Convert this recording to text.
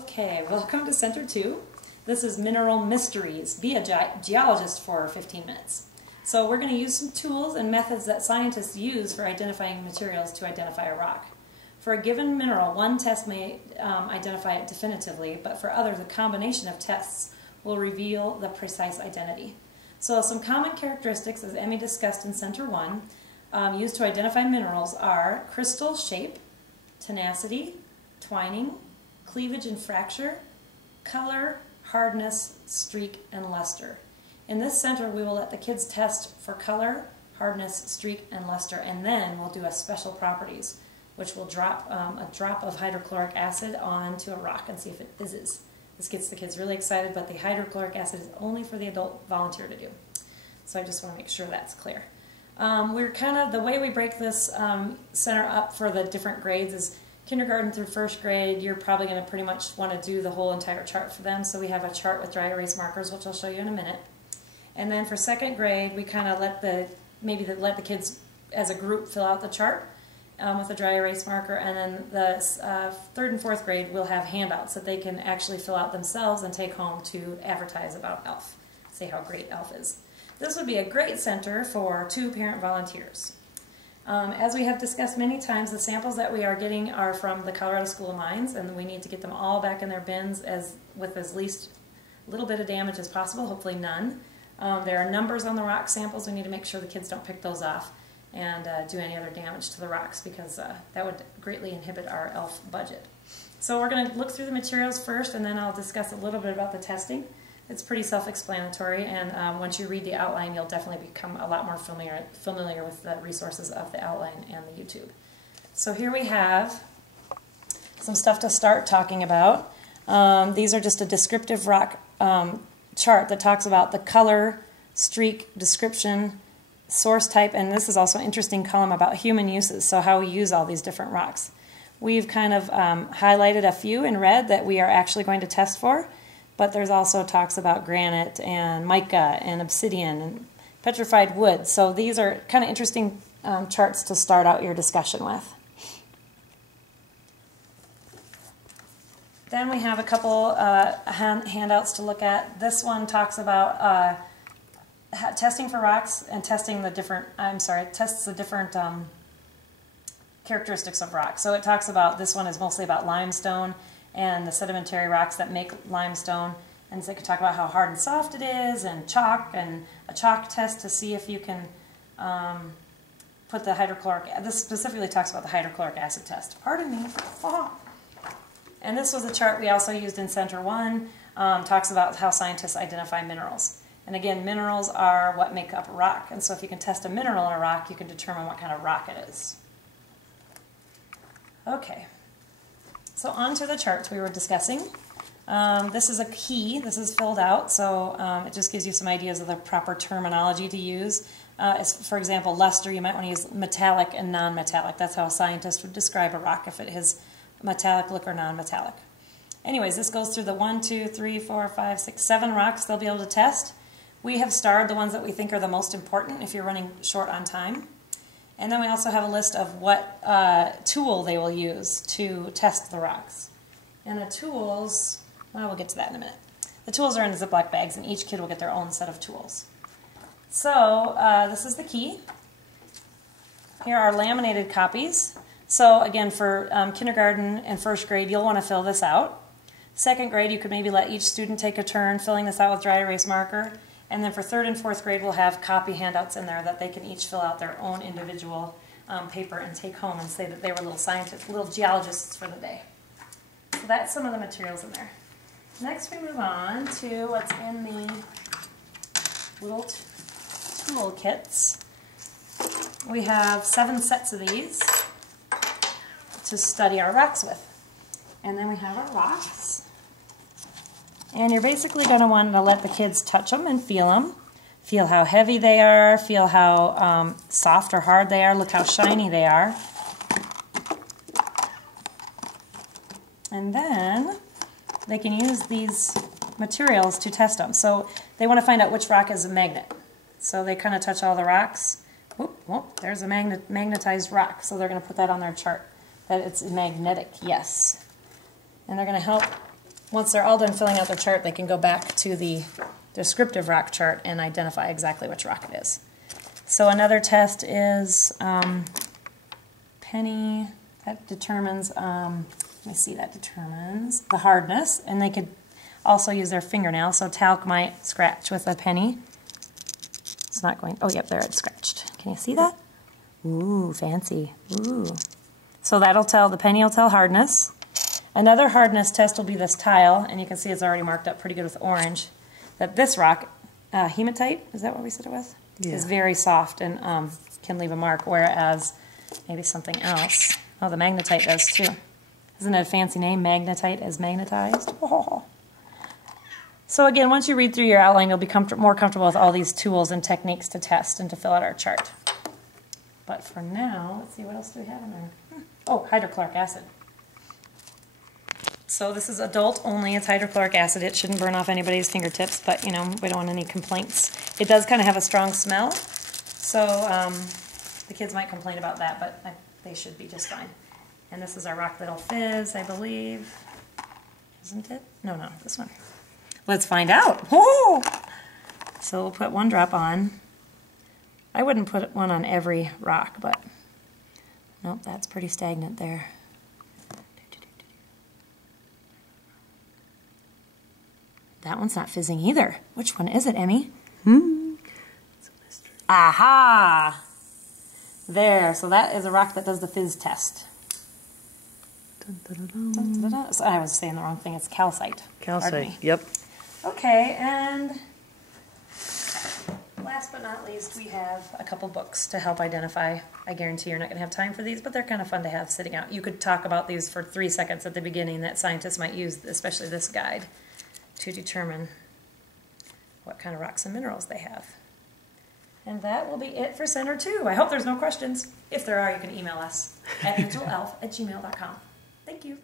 Okay, welcome to Center 2. This is Mineral Mysteries. Be a geologist for 15 minutes. So we're going to use some tools and methods that scientists use for identifying materials to identify a rock. For a given mineral, one test may identify it definitively, but for others, a combination of tests will reveal the precise identity. So some common characteristics, as Emmy discussed in Center 1, used to identify minerals are crystal shape, tenacity, twining, cleavage and fracture, color, hardness, streak, and luster. In this center, we will let the kids test for color, hardness, streak, and luster, and then we'll do a special properties, which will drop a drop of hydrochloric acid onto a rock and see if it fizzes. This gets the kids really excited, but the hydrochloric acid is only for the adult volunteer to do. So I just want to make sure that's clear. The way we break this center up for the different grades is kindergarten through first grade. You're probably going to pretty much want to do the whole entire chart for them. So we have a chart with dry erase markers, which I'll show you in a minute. And then for second grade, we kind of let the kids as a group fill out the chart with a dry erase marker. And then the third and fourth grade will have handouts that they can actually fill out themselves and take home to advertise about ELF. Say how great ELF is. This would be a great center for 2 parent volunteers. As we have discussed many times, the samples that we are getting are from the Colorado School of Mines, and we need to get them all back in their bins with as least a little bit of damage as possible, hopefully none. There are numbers on the rock samples. We need to make sure the kids don't pick those off and do any other damage to the rocks, because that would greatly inhibit our ELF budget. So we're going to look through the materials first, and then I'll discuss a little bit about the testing. It's pretty self-explanatory, and once you read the outline, you'll definitely become a lot more familiar with the resources of the outline and the YouTube. So here we have some stuff to start talking about. These are just a descriptive rock chart that talks about the color, streak, description, source type, and this is also an interesting column about human uses, so how we use all these different rocks. We've kind of highlighted a few in red that we are actually going to test for. But there's also talks about granite and mica and obsidian and petrified wood. So these are kind of interesting charts to start out your discussion with. Then we have a couple handouts to look at. This one talks about testing for rocks and testing the different, tests the different characteristics of rocks. So it talks about, this one is mostly about limestone and the sedimentary rocks that make limestone, and so they can talk about how hard and soft it is, and chalk, and a chalk test to see if you can put the hydrochloric, this specifically talks about the hydrochloric acid test. Pardon me. Oh. And this was a chart we also used in Center 1, talks about how scientists identify minerals. And again, minerals are what make up a rock, and so if you can test a mineral in a rock, you can determine what kind of rock it is. Okay. So on to the charts we were discussing. This is a key. This is filled out, so it just gives you some ideas of the proper terminology to use. For example, luster, you might want to use metallic and non-metallic. That's how a scientist would describe a rock, if it has metallic look or non-metallic. Anyways, this goes through the 1, 2, 3, 4, 5, 6, 7 rocks they'll be able to test. We have starred the ones that we think are the most important if you're running short on time. And then we also have a list of what tool they will use to test the rocks. And the tools, well, we'll get to that in a minute. The tools are in Ziploc bags, and each kid will get their own set of tools. So this is the key. Here are laminated copies. So again, for kindergarten and first grade, you'll want to fill this out. Second grade, you could maybe let each student take a turn filling this out with dry erase marker. And then for third and fourth grade, we'll have copy handouts in there that they can each fill out their own individual paper and take home and say that they were little scientists, little geologists for the day. So that's some of the materials in there. Next we move on to what's in the little tool kits. We have 7 sets of these to study our rocks with. And then we have our rocks. And you're basically going to want to let the kids touch them and feel them. Feel how heavy they are, feel how soft or hard they are, look how shiny they are. And then they can use these materials to test them. So they want to find out which rock is a magnet. So they kind of touch all the rocks. Whoop, there's a magnetized rock. So they're going to put that on their chart, that it's magnetic, yes. And they're going to help once they're all done filling out their chart, they can go back to the descriptive rock chart and identify exactly which rock it is. So another test is penny. That determines, let me see, that determines the hardness. And they could also use their fingernail. So talc might scratch with a penny. It's not going, oh, yep, there it scratched. Can you see that? Ooh, fancy. Ooh. So that'll tell, the penny will tell hardness. Another hardness test will be this tile, and you can see it's already marked up pretty good with orange. That this rock, hematite, is that what we said it was? Yeah. Is very soft and can leave a mark, whereas maybe something else. Oh, the magnetite does too. Isn't it a fancy name? Magnetite as magnetized. Oh. So again, once you read through your outline, you'll be more comfortable with all these tools and techniques to test and to fill out our chart. But for now, let's see, what else do we have in there? Oh, hydrochloric acid. So this is adult only, it's hydrochloric acid. It shouldn't burn off anybody's fingertips, but you know, we don't want any complaints. It does kind of have a strong smell, so the kids might complain about that, but they should be just fine. And this is our Rock Little Fizz, I believe. Isn't it? No, this one. Let's find out. Oh! So we'll put one drop on. I wouldn't put one on every rock, but nope, that's pretty stagnant there. That one's not fizzing either. Which one is it, Emmy? It's a mystery. Aha! There, so that is a rock that does the fizz test. Dun, dun, dun, dun. Dun, dun, dun. So I was saying the wrong thing. It's calcite. Calcite, yep. Okay, and last but not least, we have a couple books to help identify. I guarantee you're not going to have time for these, but they're kind of fun to have sitting out. You could talk about these for 3 seconds at the beginning that scientists might use, especially this guide, to determine what kind of rocks and minerals they have. And that will be it for Center 2. I hope there's no questions. If there are, you can email us at angelalf@gmail.com. Thank you.